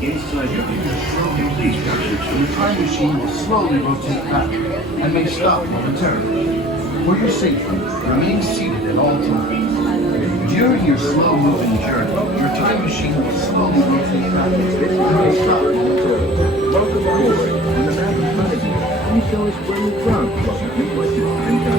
Inside your and please capture the time machine will slowly rotate back and may stop momentarily. For your safety, remain seated at all times. During your slow-moving journey, your time machine will slowly rotate back and may stop momentarily. Welcome aboard. On the map in front of you, please show us where you're from, so you can put your time down.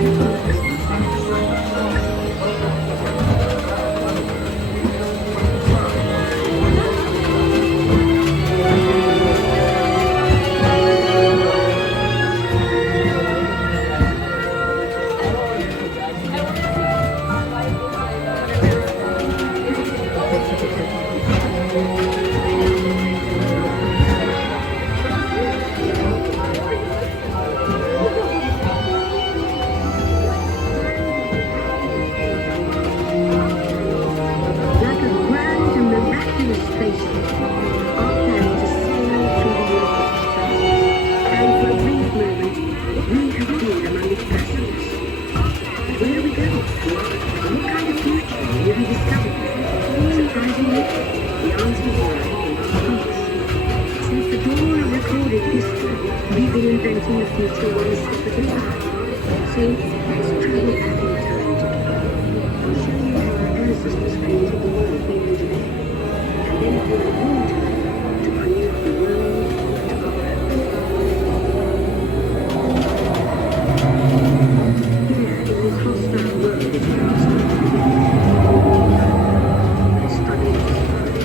Inventing the future one step at a time. So let's travel back in time together. I'll show you how our ancestors created the world we know today. And then it will be your turn to create the world tomorrow. Here, in this hostile world, it's struggling to survive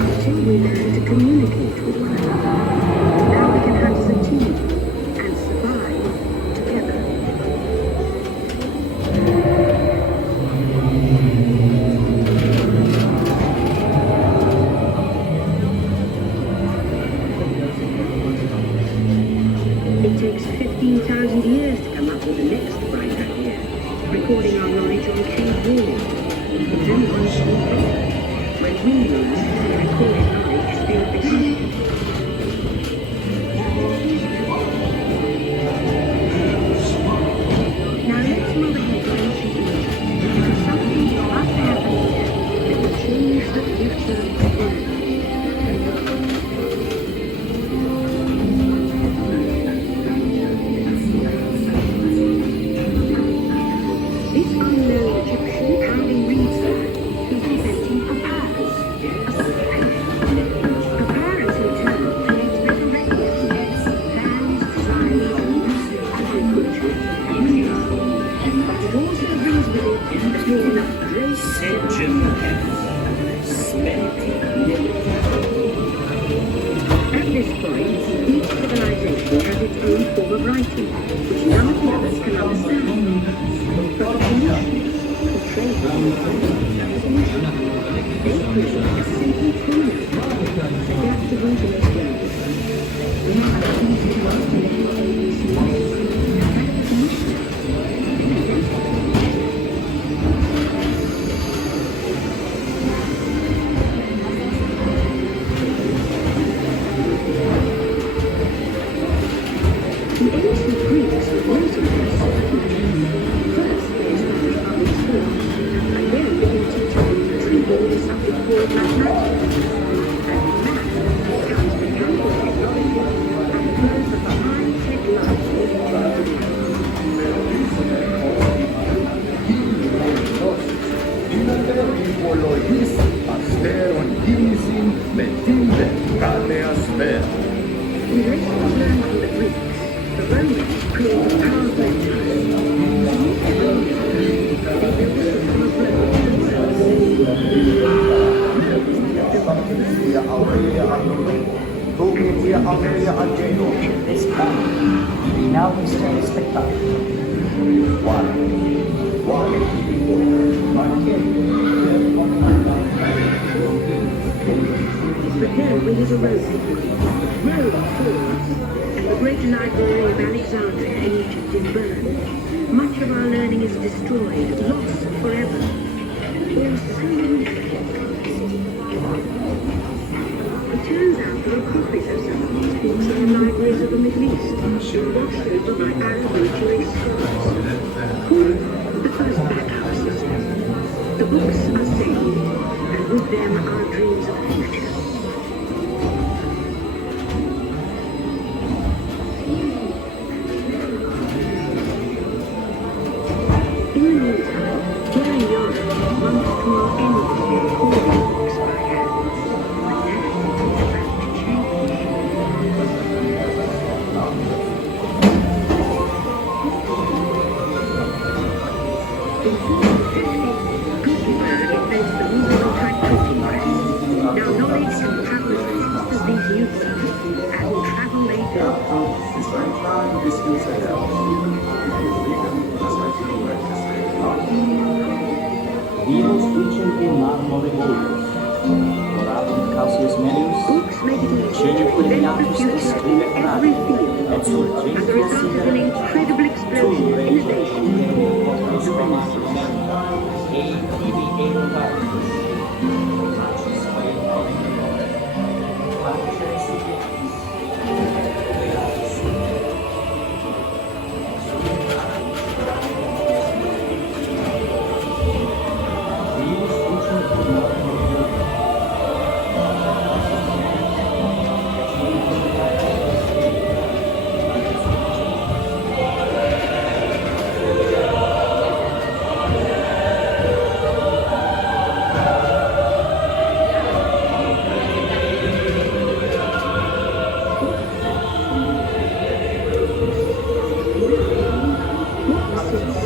until we learn to communicate with one another. Now we can hunt as a team. It takes 15,000 years to come up with the next bright idea, recording our knowledge on cave walls. Then one small thing, when we lose, the recorded knowledge stays behind. Now let's move ahead to ancient Egypt, because something is about to happen here that will change the future of the world. At this point, each civilization has its own form of writing, which none of the others can understand. But the Phoenicians portrayed the transmission. They created a simple formula, adaptable to its language. The ancient Greeks were also very scientific. First, they established public schools, and then began teaching the retrieval of a subject called mathematics. And math becomes mechanical technology and the birth of a high-tech life We lessons learned from the Greeks. The Romans created powerful empires. To meet their own empires, they built a system of roads and worlds. This time, we now consider a spectacle. But then we hit a roadblock. Rome falls, and the great library of Alexandria in Egypt is burned. Much of our learning is destroyed, lost forever. All significant. It turns out there are copies of some of these books in the libraries of the Middle East. watched over by our virtuous souls. The first backup system. The books are saved, and with them our dreams of the future. In the meantime, here in Europe, one can know anything in all the books by hand. But now it's about to change. In 1450, Gutenberg invents the movable type printing press. Now knowledge can travel as fast as these youths, and will travel they do. Vivos featured in marmore bulbos, dorato in calcius melius, Books make it easy to Cinque invent the Diatus future in every field, et sur and the result is an incredible explosion of innovation.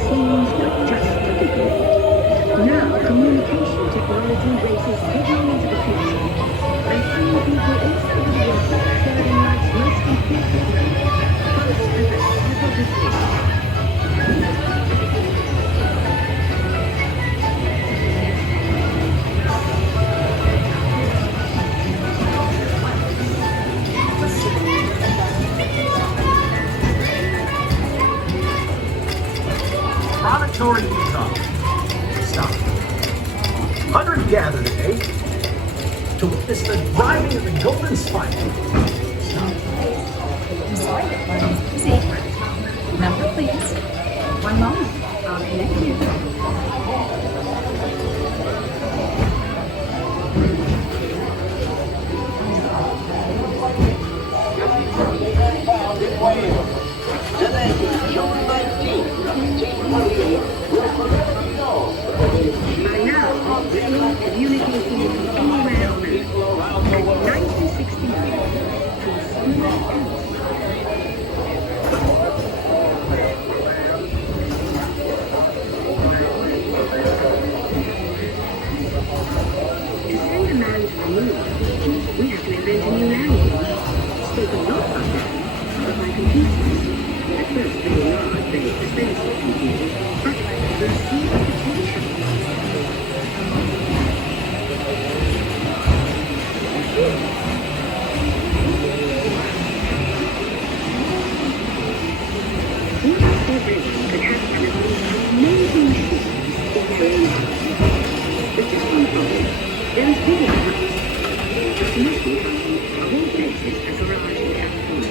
Seems like just a beginning. Now, communication technology races heading into the future. And few people also believe that sharing life's most important fast as ever before. Auditory Utah. Stop. Hundreds gather today to witness the driving of the Golden Spike. Stop. I'm sorry, that morning's busy. Number, please. One moment. I'll connect you. By now, we're communicating from anywhere on Earth. And 1969, to a smooth end. To send a man to the moon, we have to invent a new language, spoken not by man, but by computers. At first, very large, very expensive computers, but we'll see the potential. Each of their brains could have one of these amazing machines in their own house. There's just one problem. There is bigger house. The solution comes of all places a variety at home.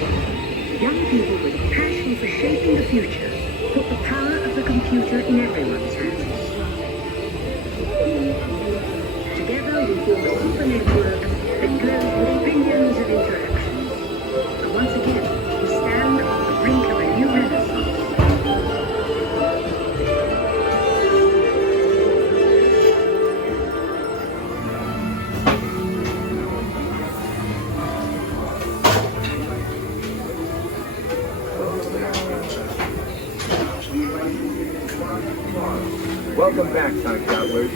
Young people with a passion for shaping the future put the power of the computer in everyone's hands. Together we form a super network that glows with billions of interactions. And once again, we stand on the brink of a new renaissance. Welcome back, time travelers.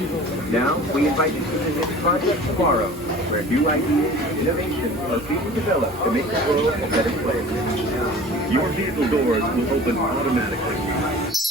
Now, we invite you to visit Project Tomorrow, where new ideas and innovations are being developed to make the world a better place. Your vehicle doors will open automatically.